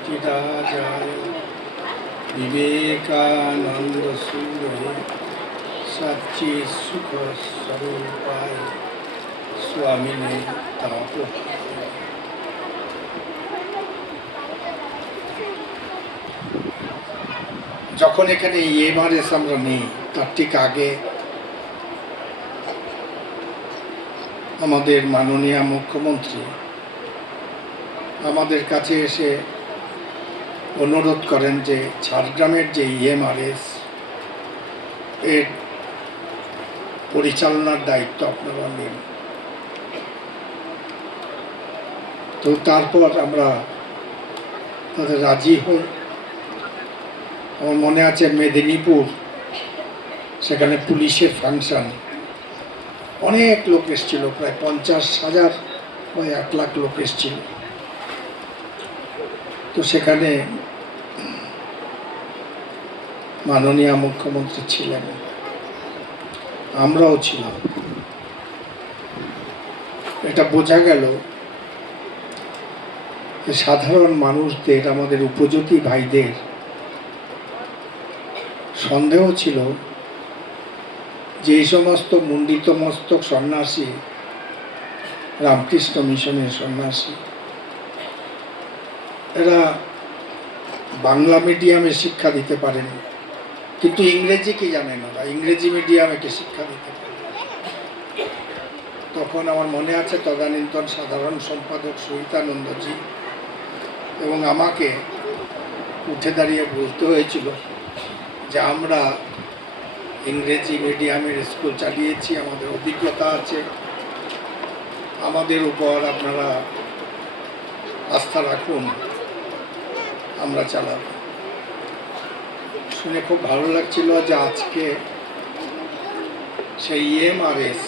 सच्चिदाचार्य विवेकानंद सूर्य सच्ची सुख स्वरूपाय स्वामी ने ताप যখন এখানে এমআরএস আমরা নেই তার ঠিক আগে আমাদের মাননীয় মুখ্যমন্ত্রী আমাদের কাছে এসে অনুরোধ করেন যে ঝাড়গ্রামের যে এমআরএস এর পরিচালনার দায়িত্ব আপনারা নেন। তো তারপর আমরা তাদের রাজি হই। আমার মনে আছে মেদিনীপুর, সেখানে পুলিশের ফাংশন, অনেক লোক এসেছিল, প্রায় 50,000 বা 1 লাখ লোক এসেছিল। তো সেখানে মাননীয় মুখ্যমন্ত্রী ছিলেন, আমরাও ছিলাম। এটা বোঝা গেল যে সাধারণ মানুষদের, আমাদের উপজাতি ভাইদের সন্দেহ ছিল যে এই সমস্ত মুন্ডিত মস্তক সন্ন্যাসী, রামকৃষ্ণ মিশনের সন্ন্যাসী, এরা বাংলা মিডিয়ামে শিক্ষা দিতে পারেন, কিন্তু ইংরেজি কি জানে না, ইংরেজি মিডিয়ামে কি শিক্ষা দিতে পারে। তখন আমার মনে আছে তদানীন্তন সাধারণ সম্পাদক সহিতানন্দজি এবং আমাকে উঠে দাঁড়িয়ে বলতে হয়েছিল যে আমরা ইংরেজি মিডিয়ামের স্কুল চালিয়েছি, আমাদের অভিজ্ঞতা আছে, আমাদের উপর আপনারা আস্থা রাখুন, আমরা চালাব। শুনে খুব ভালো লাগছিল যে আজকে সেই এমআরএস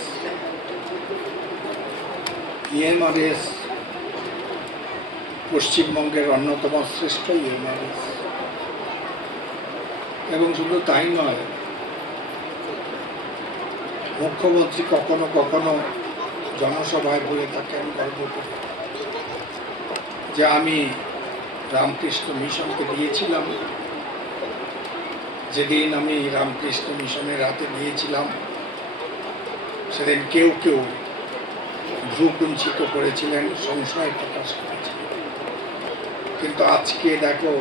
পশ্চিমবঙ্গের অন্যতম শ্রেষ্ঠ এমআরএস। এবং শুধু তাই নয়, মুখ্যমন্ত্রী কখনো কখনো জনসভায় বলে থাকেন গর্ব করে যে আমি রামকৃষ্ণ মিশনকে দিয়েছিলাম, যেদিন আমি রামকৃষ্ণ মিশনের হাতে দিয়েছিলাম সেদিন কেউ কেউ ভ্রুকুঞ্চিত করেছিলেন, সংশয় প্রকাশ করেছিলেন। কিন্তু আজকে দেখো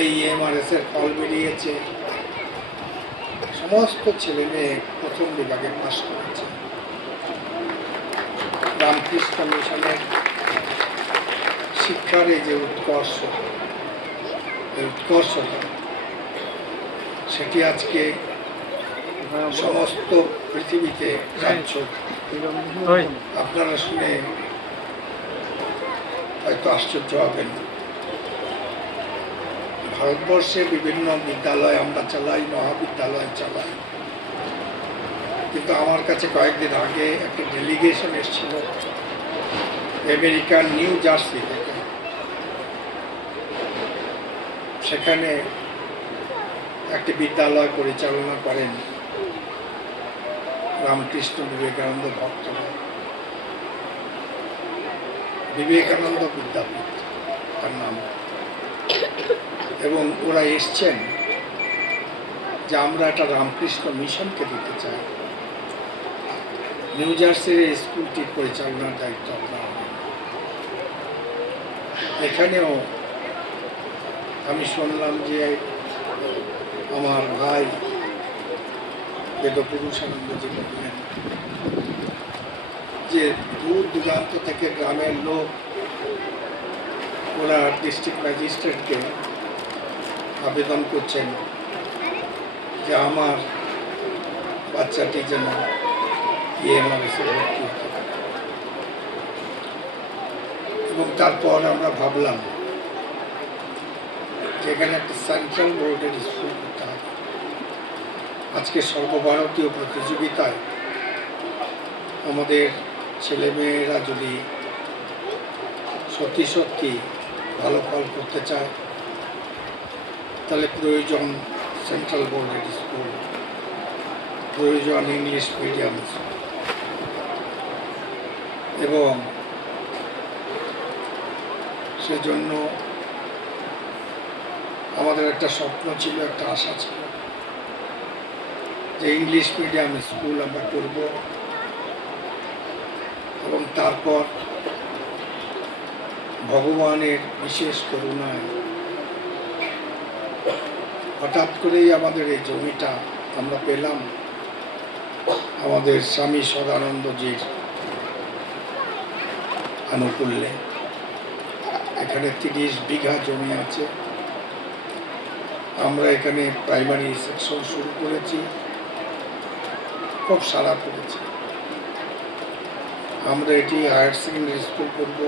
এই এমআরএস এর ফল বেরিয়েছে, সমস্ত ছেলে মেয়ে প্রথম বিভাগে পাশ করেছে। রামকৃষ্ণ মিশনের শিক্ষার এই যে উৎকর্ষতা, সেটি আজকে সমস্ত পৃথিবীতে যাচ্ছে। আপনারা শুনে হয়তো আশ্চর্য হবেন, ভারতবর্ষে বিভিন্ন বিদ্যালয় আমরা চালাই, মহাবিদ্যালয় চালাই, কিন্তু আমার কাছে কয়েকদিন আগে একটা ডেলিগেশন এসেছিল আমেরিকার নিউ জার্সি থেকে। সেখানে একটি বিদ্যালয় পরিচালনা করেন রামকৃষ্ণ বিবেকানন্দ ভক্তরা, বিবেকানন্দ বিদ্যাপীঠ তার নাম। এবং ওরা এসছেন যে আমরা একটা রামকৃষ্ণ মিশনকে দিতে চাই, নিউ জার্সির এই স্কুলটির পরিচালনার দায়িত্ব আপনারা। এখানেও আমি শুনলাম যে আমার ভাই বেদপুরুষানন্দজি বললেন যে দূর দূরান্ত থেকে গ্রামের লোক ওরা ডিস্ট্রিক্ট ম্যাজিস্ট্রেটকে আবেদন করছেন যে আমার বাচ্চাটি যেন এমআরএসে ভর্তি হতে পারে। এবং তারপর আমরা ভাবলাম যে এখানে একটা সেন্ট্রাল বোর্ডের স্কুল করতে হবে। আজকে সর্বভারতীয় প্রতিযোগিতায় আমাদের ছেলেমেয়েরা যদি সত্যি সত্যি ভালো ফল করতে চায় তাহলে প্রয়োজন সেন্ট্রাল বোর্ডের স্কুল, প্রয়োজন ইংলিশ মিডিয়াম স্কুল। এবং সেজন্য আমাদের একটা স্বপ্ন ছিল, একটা আশা ছিল যে ইংলিশ মিডিয়াম স্কুল আমরা করব, এবং তারপর ভগবানের বিশেষ করুণায় হঠাৎ করেই আমাদের এই জমিটা আমরা পেলাম আমাদের স্বামী সদানন্দজির আনুকূল্যে। এখানে 30 বিঘা জমি আছে। আমরা এখানে প্রাইমারি সেকশন শুরু করেছি, খুব সাড়া পড়েছে। আমরা এটি হায়ার সেকেন্ডারি স্কুল করব।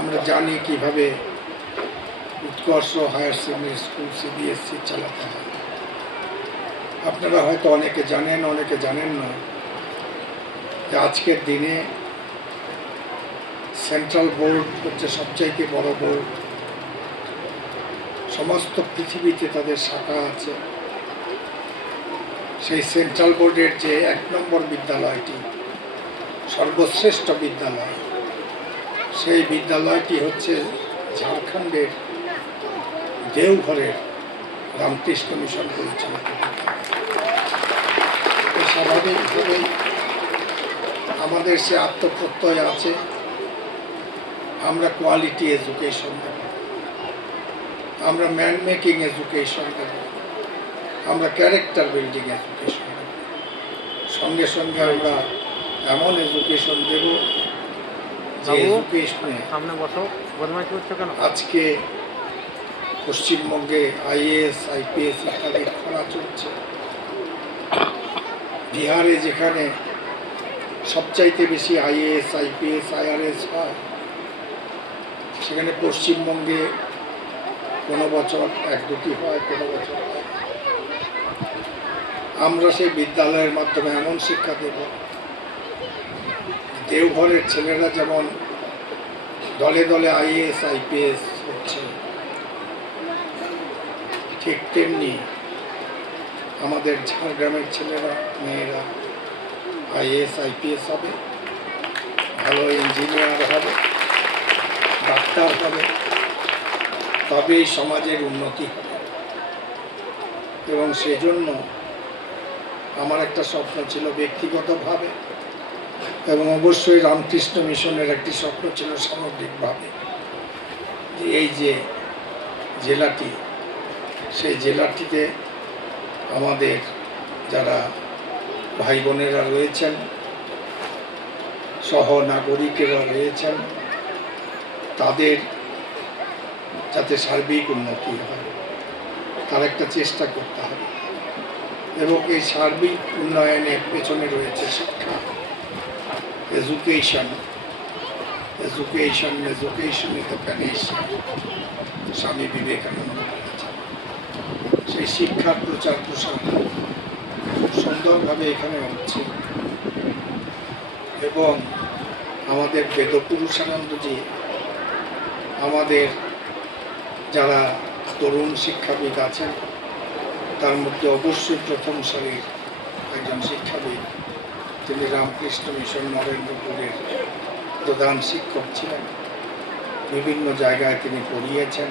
আমরা জানি কিভাবে উৎকর্ষ হায়ার সেকেন্ডারি স্কুল CBSE চালাতে হয়। আপনারা হয়তো অনেকে জানেন, অনেকে জানেন না যে আজকের দিনে সেন্ট্রাল বোর্ড হচ্ছে সবচাইতে বড় বোর্ড। সমস্ত পৃথিবীতে তাদের শাখা আছে। সেই সেন্ট্রাল বোর্ডের যে 1 নম্বর বিদ্যালয়টি, সর্বশ্রেষ্ঠ বিদ্যালয়, সেই বিদ্যালয়টি হচ্ছে ঝাড়খণ্ডের দেওঘরের রামকৃষ্ণ মিশন পরিচালিত। স্বাভাবিকভাবেই আমাদের সে আত্মপ্রত্যয় আছে, আমরা কোয়ালিটি এডুকেশন দেব, আমরা ম্যান মেকিং এডুকেশন দেব, আমরা ক্যারেক্টার বিল্ডিং এডুকেশন দেব। সঙ্গে সঙ্গে আমরা এমন এডুকেশন দেব যে এডুকেশনে আজকে পশ্চিমবঙ্গে IAS IPS ইত্যাদি খরা চলছে। বিহারে যেখানে সবচাইতে বেশি IAS IPS IRS হয়, সেখানে পশ্চিমবঙ্গে কোনো বছর 1-2টি হয়, কোনো বছর হয়। আমরা সেই বিদ্যালয়ের মাধ্যমে এমন শিক্ষা দেব, দেওঘরের ছেলেরা যেমন দলে দলে IAS IPS হচ্ছে, ঠিক তেমনি আমাদের ঝাড়গ্রামের ছেলেরা মেয়েরা IAS IPS হবে, ভালো ইঞ্জিনিয়ার হবে, ডাক্তার হবে, তবেই সমাজের উন্নতি হবে। এবং সেজন্য আমার একটা স্বপ্ন ছিল ব্যক্তিগতভাবে, এবং অবশ্যই রামকৃষ্ণ মিশনের একটি স্বপ্ন ছিল সামগ্রিকভাবে, যে এই যে জেলাটি, সেই জেলাটিতে আমাদের যারা ভাই বোনেরা রয়েছেন, সহ নাগরিকেরা রয়েছেন, তাদের যাতে সার্বিক উন্নতি হয় তার একটা চেষ্টা করতে হবে। এবং এই সার্বিক উন্নয়নের পেছনে রয়েছে শিক্ষা, education. Education education is the panacea, Swami Vivekananda বলেছেন। সেই শিক্ষার প্রচার প্রসার খুব সুন্দরভাবে এখানে হচ্ছে। এবং আমাদের বেদপুরুষানন্দজি আমাদের যারা তরুণ শিক্ষাবিদ আছেন, তার মধ্যে অবশ্যই প্রথম সারির একজন শিক্ষাবিদ। তিনি রামকৃষ্ণ মিশন নরেন্দ্রপুরের প্রধান শিক্ষক ছিলেন। বিভিন্ন জায়গায় তিনি পড়িয়েছেন,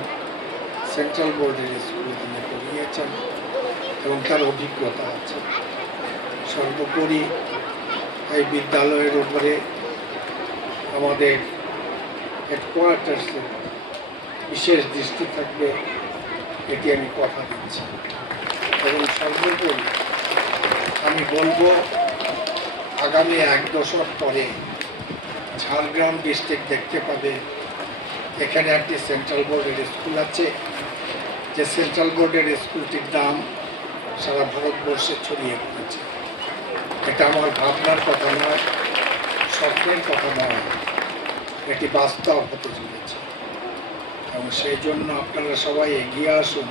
সেন্ট্রাল বোর্ডের স্কুলে তিনি পড়িয়েছেন এবং তার অভিজ্ঞতা আছে। সর্বোপরি এই বিদ্যালয়ের উপরে আমাদের হেডকোয়ার্টার্সে বিশেষ দৃষ্টি থাকবে, এটি আমি কথা দিচ্ছি। এবং সর্বোপরি আমি বলবো, আগামী 1 দশক পরে ঝাড়গ্রাম ডিস্ট্রিক্ট দেখতে পাবে এখানে একটি সেন্ট্রাল বোর্ডের স্কুল আছে, যে সেন্ট্রাল বোর্ডের স্কুলটির নাম সারা ভারতবর্ষে ছড়িয়ে পড়েছে। এটা আমার ভাবনার কথা নয়, স্বপ্নের কথা নয়, এটি বাস্তব হতে চলেছে। এবং সেই জন্য আপনারা সবাই এগিয়ে আসুন,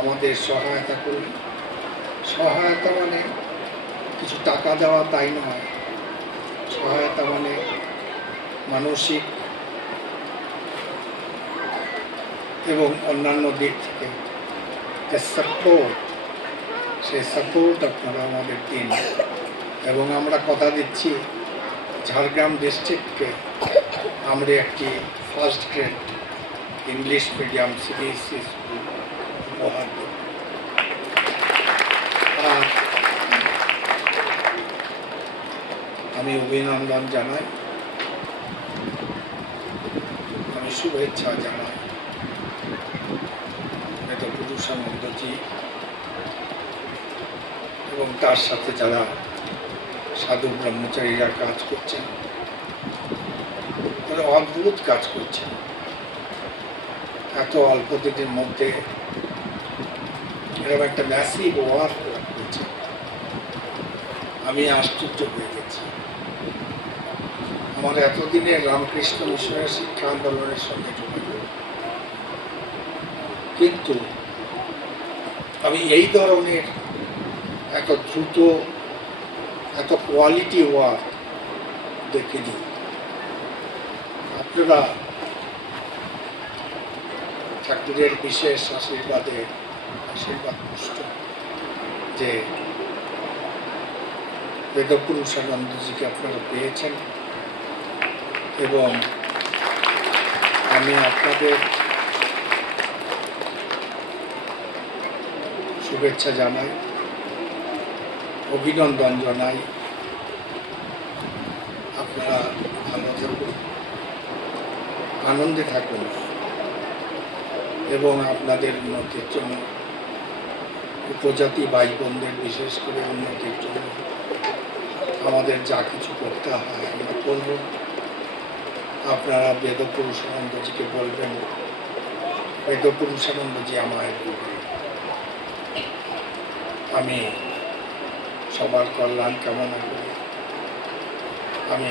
আমাদের সহায়তা করুন। সহায়তা মানে কিছু টাকা দেওয়া তাই নয়, সহায়তা মানে মানসিক এবং অন্যান্য দিক থেকে যে সাপোর্ট, সেই সাপোর্ট আপনারা আমাদের দিন। এবং আমরা কথা দিচ্ছি, ঝাড়গ্রাম ডিস্ট্রিক্টকে আমরা একটি first grade English medium CBSE school উপহার দেব। আর আমি অভিনন্দন জানাই, আমি শুভেচ্ছা জানাই পুরুষানন্দজি এবং তার সাথে যারা সাধু ব্রহ্মচারীরা কাজ করছেন, তারা অদ্ভুত কাজ করছেন। এত অল্প দিনের মধ্যে এরকম একটা ম্যাসিভ ওয়ার্ক করছে, আমি আশ্চর্য হয়ে গেছি। আমার এতদিনের রামকৃষ্ণ মিশনের শিক্ষা আন্দোলনের সঙ্গে যোগাযোগ, কিন্তু আমি এই ধরনের এত দ্রুত, এত কোয়ালিটি ওয়ার্ক দেখিনি। আপনারা ঠাকুরের বিশেষ আশীর্বাদ পুষ্ট যে বেদপুরুষানন্দজিকে আপনারা পেয়েছেন, এবং আমি আপনাদের শুভেচ্ছা জানাই, অভিনন্দন জানাই। আপনারা ভালো থাকুন, আনন্দে থাকুন, এবং আপনাদের উন্নতির জন্য, উপজাতি ভাই বোনদের বিশেষ করে উন্নতির জন্য আমাদের যা কিছু করতে হয় আমরা করব। আপনারা বেদপুরুষানন্দজিকে বলবেন, বেদপুরুষানন্দজি আমায় বলবেন। আমি সবার কল্যাণ কামনা করি। আমি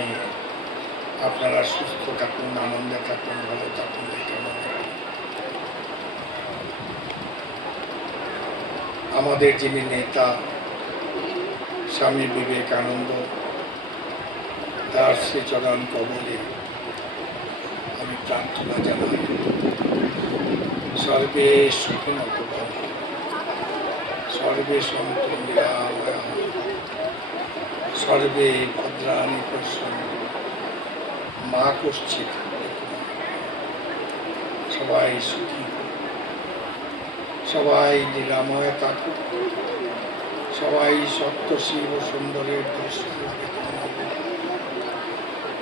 আপনারা সুস্থ থাকুন, আনন্দে থাকুন, ভালো থাকুন এই কামনা করি। আমাদের যিনি নেতা স্বামী বিবেকানন্দ, তার শ্রীচরণ কমলে আমি প্রার্থনা জানাই, সর্বে সুখিনঃ ভবন্তু, সর্বে সন্তু নিরাময়াঃ, সর্বে ভদ্রাণি পশ্যন্তু মা কশ্চিৎ দুঃখং। সবাই সুখী হোক, সবাই নিরাময় থাকুক, সবাই সত্য শিব সুন্দরের দর্শন লাভে কামনা করুক।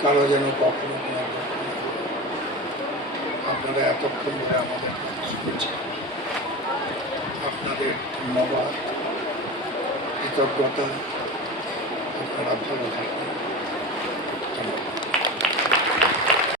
কারো যেন কখনো কোনো দুঃখ না হয়। আপনারা এতক্ষণ ধরে আমাদের কথা শুনছেন, আপনাদের ধন্যবাদ, কৃতজ্ঞতা। আপনারা ভালো থাকুন।